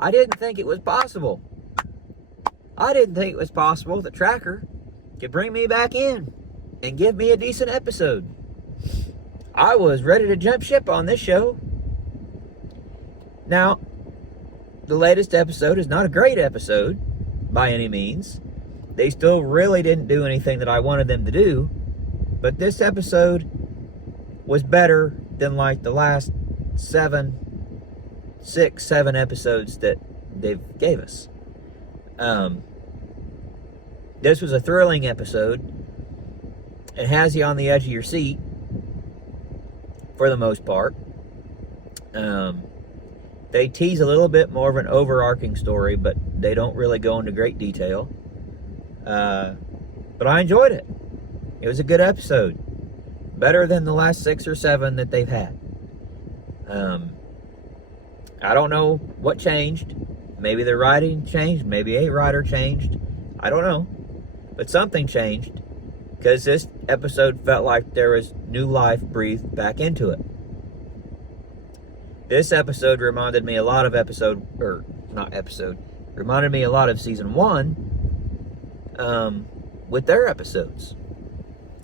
I didn't think it was possible. I didn't think it was possible that Tracker could bring me back in and give me a decent episode. I was ready to jump ship on this show. Now, the latest episode is not a great episode by any means. They still really didn't do anything that I wanted them to do. But this episode was better than like the last 7 episodes that they gave us. This was a thrilling episode. It has you on the edge of your seat for the most part. They tease a little bit more of an overarching story, but they don't really go into great detail. But I enjoyed it. It was a good episode. Better than the last 6 or 7 that they've had. I don't know what changed. Maybe the writing changed. Maybe a writer changed. I don't know. But something changed. Because this episode felt like there was new life breathed back into it. This episode reminded me a lot of reminded me a lot of season 1 with their episodes.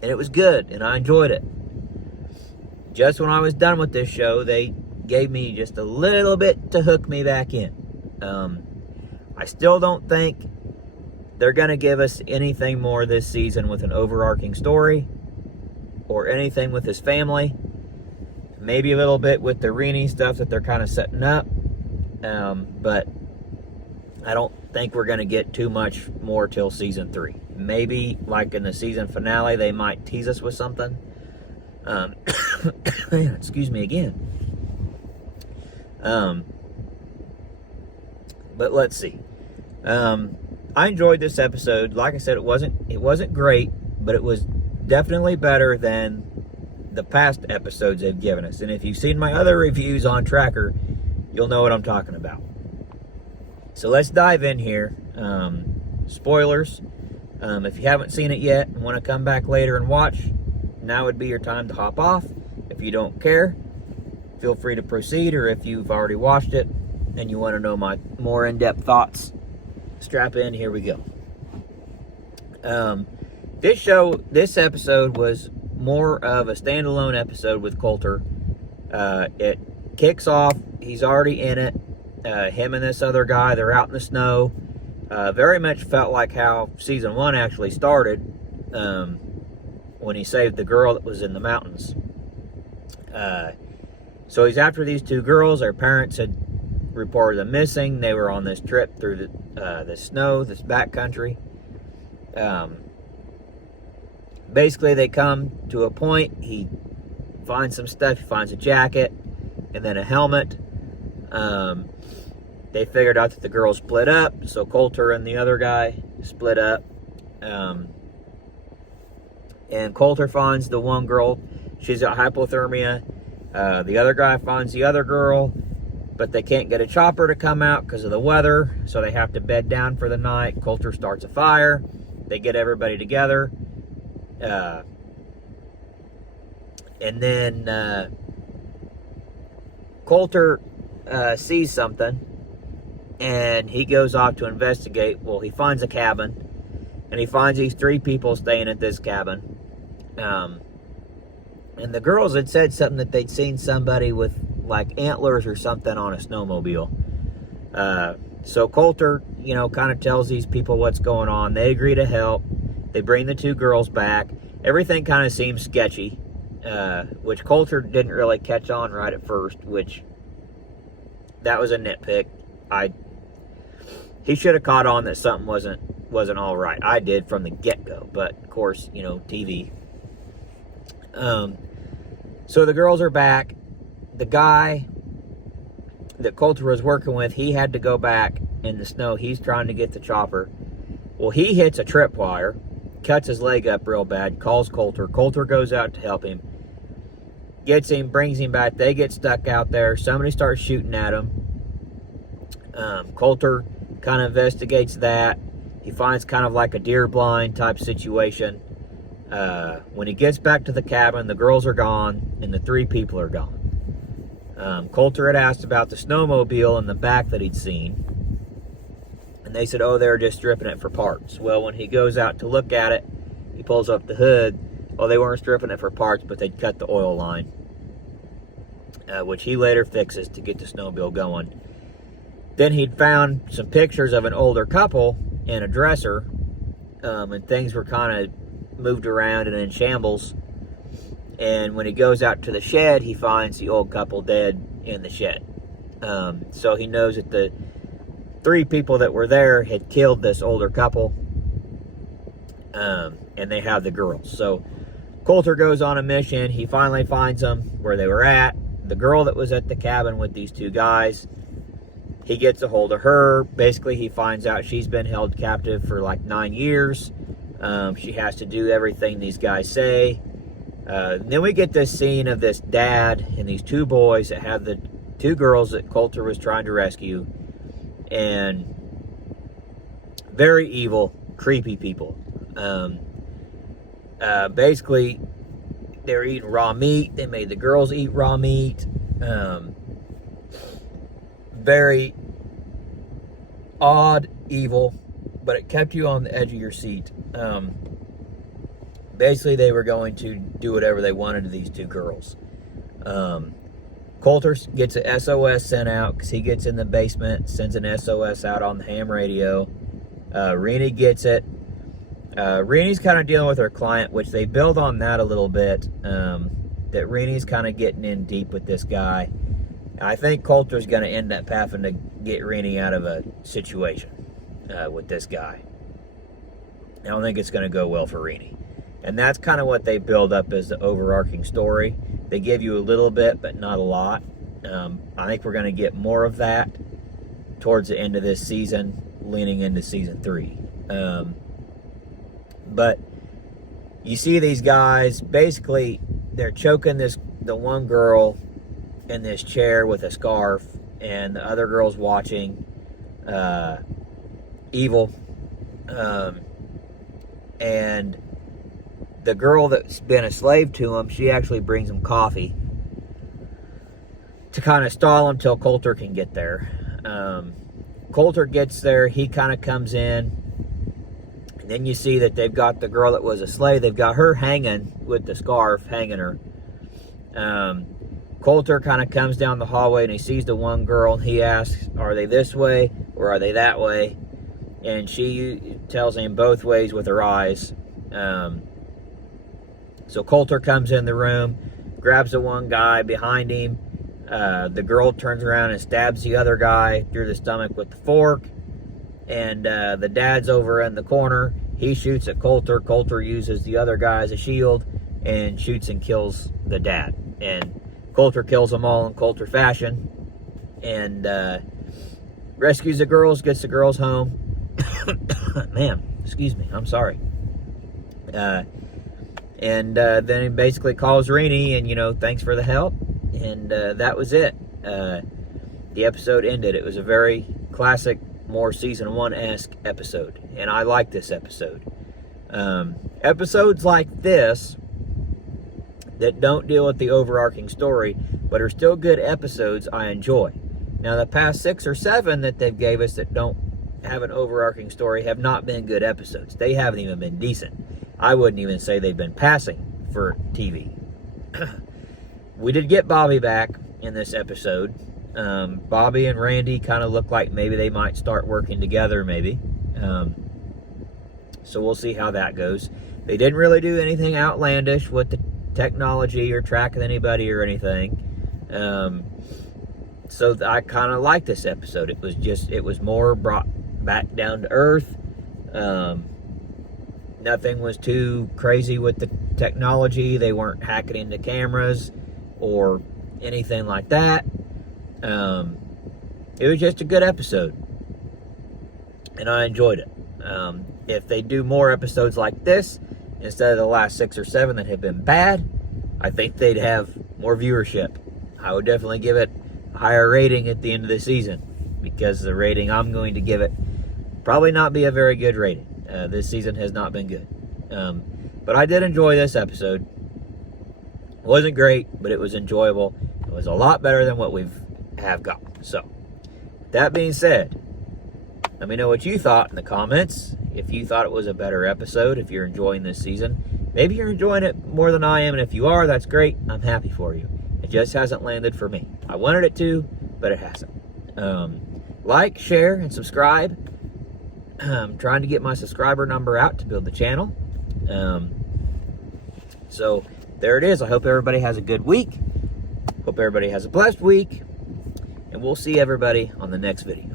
And it was good, and I enjoyed it. Just when I was done with this show, they gave me just a little bit to hook me back in. I still don't think they're going to give us anything more this season with an overarching story or anything with his family. Maybe a little bit with the Renee stuff that they're kind of setting up. But I don't think we're going to get too much more till season 3. Maybe, like in the season finale, they might tease us with something. Excuse me again. But let's see. I enjoyed this episode. Like I said, it wasn't great, but it was definitely better than the past episodes they've given us. And if you've seen my other reviews on Tracker, you'll know what I'm talking about. So let's dive in here. Spoilers. If you haven't seen it yet and want to come back later and watch, now would be your time to hop off. If you don't care, feel free to proceed. Or if you've already watched it and you want to know my more in-depth thoughts, strap in. Here we go. This episode was more of a standalone episode with Colter. It kicks off. He's already in it. Him and this other guy, they're out in the snow. Very much felt like how season 1 actually started, when he saved the girl that was in the mountains. So he's after these 2 girls. Their parents had reported them missing. They were on this trip through the snow, this backcountry. Basically, they come to a point. He finds some stuff. He finds a jacket and then a helmet. They figured out that the girls split up, so Colter and the other guy split up. And Colter finds the one girl. She's got hypothermia. The other guy finds the other girl, but they can't get a chopper to come out because of the weather, so they have to bed down for the night. Colter starts a fire. They get everybody together. And then Colter sees something, and he goes off to investigate. Well, he finds a cabin, and he finds these 3 people staying at this cabin. And the girls had said something that they'd seen somebody with like antlers or something on a snowmobile. So Colter, kind of tells these people what's going on. They agree to help. They bring the 2 girls back. Everything kind of seems sketchy, which Colter didn't really catch on right at first, which that was a nitpick. He should have caught on that something wasn't all right. I did from the get-go, but of course, TV. So the girls are back. The guy that Colter was working with, he had to go back in the snow. He's trying to get the chopper. Well, he hits a tripwire, cuts his leg up real bad, calls Colter. Colter goes out to help him, gets him, brings him back. They get stuck out there. Somebody starts shooting at him. Colter kind of investigates that. He finds kind of like a deer blind type situation. When he gets back to the cabin, the girls are gone and the 3 people are gone. Colter had asked about the snowmobile in the back that he'd seen. And they said, oh, they're just stripping it for parts. Well, when he goes out to look at it, he pulls up the hood. Well, they weren't stripping it for parts, but they'd cut the oil line, which he later fixes to get the snowmobile going. Then he'd found some pictures of an older couple in a dresser, and things were kind of moved around and in shambles. And when he goes out to the shed, he finds the old couple dead in the shed. So he knows that the 3 people that were there had killed this older couple, and they have the girls. So Colter goes on a mission. He finally finds them where they were at. The girl that was at the cabin with these 2 guys, he gets a hold of her. Basically, he finds out she's been held captive for like 9 years. She has to do everything these guys say. Then we get this scene of this dad and these 2 boys that have the 2 girls that Colter was trying to rescue. And very evil, creepy people. Basically, they're eating raw meat. They made the girls eat raw meat. Very odd, evil, but it kept you on the edge of your seat. Basically, they were going to do whatever they wanted to these 2 girls. Colter gets a SOS sent out because he gets in the basement, sends an SOS out on the ham radio. Renee gets it. Renee's kind of dealing with her client, which they build on that a little bit. That Renee's kind of getting in deep with this guy. I think Colter's going to end up having to get Renee out of a situation with this guy. I don't think it's going to go well for Renee. And that's kind of what they build up as the overarching story. They give you a little bit, but not a lot. I think we're going to get more of that towards the end of this season, leaning into season 3. But you see these guys, basically, they're choking the one girl in this chair with a scarf, and the other girl's watching. Evil. And the girl that's been a slave to him, she actually brings him coffee to kind of stall him till Colter can get there. Colter gets there, he kind of comes in, and then you see that they've got the girl that was a slave, they've got her hanging with the scarf, hanging her. Colter kind of comes down the hallway and he sees the one girl, and he asks, are they this way or are they that way? And she tells him both ways with her eyes. So Colter comes in the room, grabs the one guy behind him. The girl turns around and stabs the other guy through the stomach with the fork. And the dad's over in the corner. He shoots at Colter. Colter uses the other guy as a shield and shoots and kills the dad. And Colter kills them all in Colter fashion. And rescues the girls, gets the girls home. Man, excuse me, I'm sorry. And then he basically calls Renee and, thanks for the help. And that was it. The episode ended. It was a very classic, more season 1-esque episode. And I like this episode. Episodes like this that don't deal with the overarching story, but are still good episodes, I enjoy. Now, the past 6 or 7 that they've gave us that don't have an overarching story have not been good episodes. They haven't even been decent. I wouldn't even say they've been passing for TV. We did get Bobby back in this episode. Bobby and Randy kind of look like maybe they might start working together, maybe. So we'll see how that goes. They didn't really do anything outlandish with the technology or tracking anybody or anything. So I kind of like this episode. It was more brought back down to earth. Nothing was too crazy with the technology. They weren't hacking into cameras or anything like that. It was just a good episode, and I enjoyed it. If they do more episodes like this instead of the last 6 or 7 that have been bad, I think they'd have more viewership. I would definitely give it a higher rating at the end of the season, because the rating I'm going to give it probably not be a very good rating. This season has not been good. But I did enjoy this episode. It wasn't great, but it was enjoyable. was a lot better than what have got. So, that being said, let me know what you thought in the comments. If you thought it was a better episode, if you're enjoying this season. Maybe you're enjoying it more than I am, and if you are, that's great. I'm happy for you. It just hasn't landed for me. I wanted it to, but it hasn't. Like, share, and subscribe. I'm trying to get my subscriber number out to build the channel. So, there it is. I hope everybody has a good week. Hope everybody has a blessed week. And we'll see everybody on the next video.